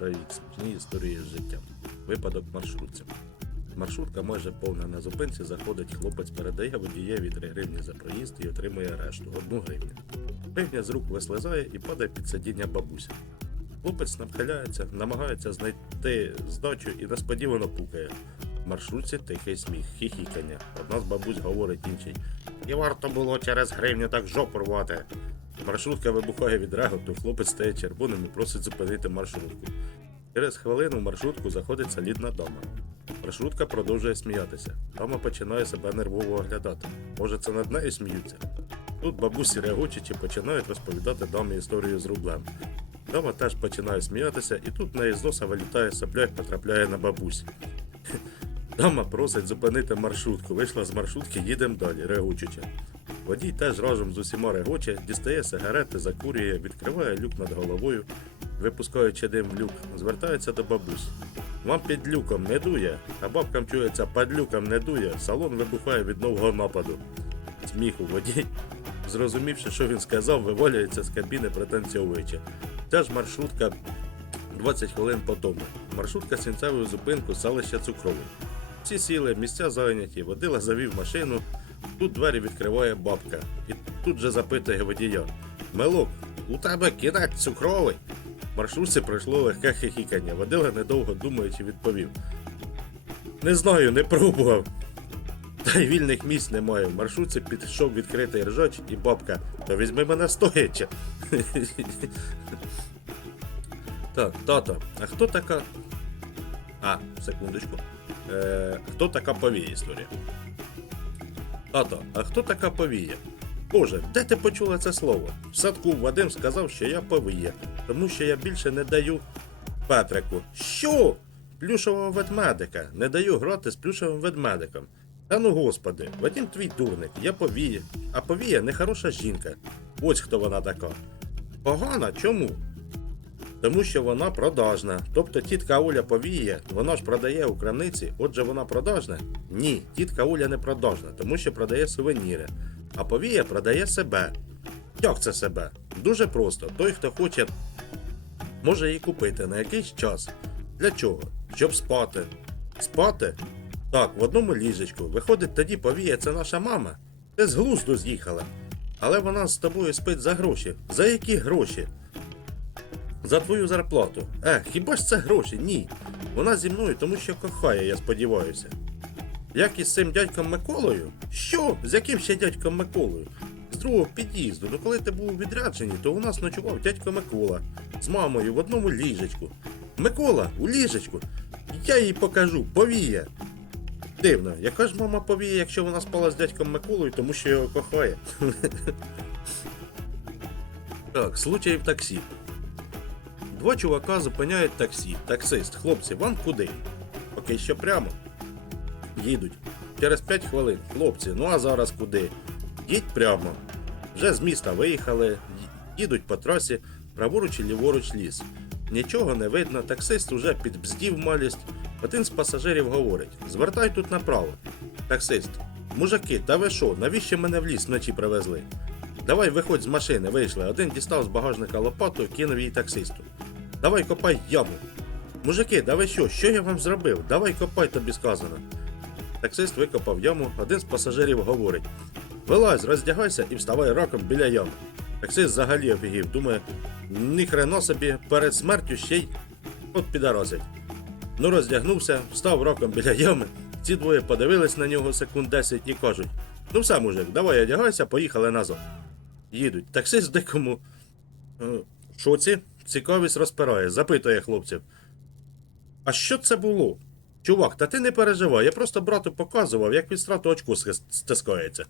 смішні історії з життя. Випадок маршрутця. Маршрутка майже повна на зупинці, заходить хлопець, передає водієві 3 гривні за проїзд і отримує решту 1 гривню. Гривня з рук вислизає і падає під сидіння бабуся. Хлопець нахиляється, намагається знайти здачу і несподівано пукає. В маршрутці тихий сміх, хіхікання. Одна з бабусь говорить іншій. І варто було через гривню так жопу рвати. Маршрутка вибухає від реготу, хлопець стає червоним і просить зупинити маршрутку. Через хвилину в маршрутку заходить солідна дама. Маршрутка продовжує сміятися. Дама починає себе нервово оглядати. Може, це над нею сміються? Тут бабусі регочучи починають розповідати дамі історію з рублем. Дама теж починає сміятися, і тут на із носа вилітає сопля і потрапляє на бабусь. Дама просить зупинити маршрутку. Вийшла з маршрутки, їдемо далі, регочучи. Водій теж разом з усіма регоче, дістає сигарети, закурює, відкриває люк над головою, випускаючи дим в люк, звертається до бабусь. Вам під люком не дує, а бабкам чується під люком не дує, салон вибухає від нового нападу. Сміху водій, зрозумівши, що він сказав, вивалюється з кабіни пританцьовуючи. Ця ж маршрутка 20 хвилин по тому. Маршрутка з кінцевою зупинку селища Цукрове. Всі сіли, місця зайняті, водила завів машину. Тут двері відкриває бабка. І тут же запитує водія. Милок, у тебе кінець цукровий. Маршрутці пройшло легке хихікання. Водила, недовго думаючи, відповів. Не знаю, не пробував. Та й вільних місць немає. В маршрутці підійшов відкритий ржач і бабка. То візьми мене стоячи. Так, тато, а хто така. А, секундочку. Е, хто така повія історія? Тато, а хто така повія? Боже, де ти почула це слово? В садку Вадим сказав, що я повія, тому що я більше не даю Петрику. Що? Плюшового ведмедика. Не даю грати з плюшовим ведмедиком. Та ну господи, Вадим твій дурник, я повія. А повія нехороша жінка. Ось хто вона така. Погана, чому? Тому що вона продажна. Тобто тітка Оля повіє, вона ж продає у крамниці, отже вона продажна? Ні, тітка Оля не продажна, тому що продає сувеніри. А повія продає себе. Як це себе? Дуже просто. Той, хто хоче, може її купити на якийсь час. Для чого? Щоб спати. Спати? Так, в одному ліжечку. Виходить, тоді повія це наша мама. Ти з глузду з'їхала. Але вона з тобою спить за гроші. За які гроші? За твою зарплату. Е, хіба ж це гроші? Ні. Вона зі мною, тому що кохає, я сподіваюся. Як із цим дядьком Миколою? Що? З яким ще дядьком Миколою? З другого під'їзду. Ну коли ти був у відрядженні, то у нас ночував дядько Микола з мамою в одному ліжечку. Микола, у ліжечку. Я їй покажу, повіє. Дивно, яка ж мама повіє, якщо вона спала з дядьком Миколою, тому що його кохає. Так, случай в таксі. Два чувака зупиняють таксі. Таксист, хлопці, вам куди? Поки що прямо. Їдуть. Через 5 хвилин. Хлопці, ну а зараз куди? Їдь прямо. Вже з міста виїхали, їдуть по трасі, праворуч і ліворуч ліс. Нічого не видно, таксист уже підбздів малість. Один з пасажирів говорить: звертай тут направо. Таксист. Мужики, та ви що, навіщо мене в ліс вночі привезли? Давай виходь з машини, вийшли. Один дістав з багажника лопату, кинув її таксисту. Давай копай яму. Мужики, да ви що? Що я вам зробив? Давай копай, тобі сказано. Таксист викопав яму, один з пасажирів говорить: Вилазь, роздягайся і вставай раком біля ями. Таксист взагалі офігів, думає, ні хрена собі перед смертю ще й от підарозить. Ну роздягнувся, встав раком біля ями. Ці двоє подивились на нього секунд 10 і кажуть: Ну все, мужик, давай одягайся, поїхали назад. Їдуть. Таксист дикому е, шоці, цікавість розпирає, запитує хлопців. А що це було? Чувак, та ти не переживай, я просто брату показував, як від страту очку стискається.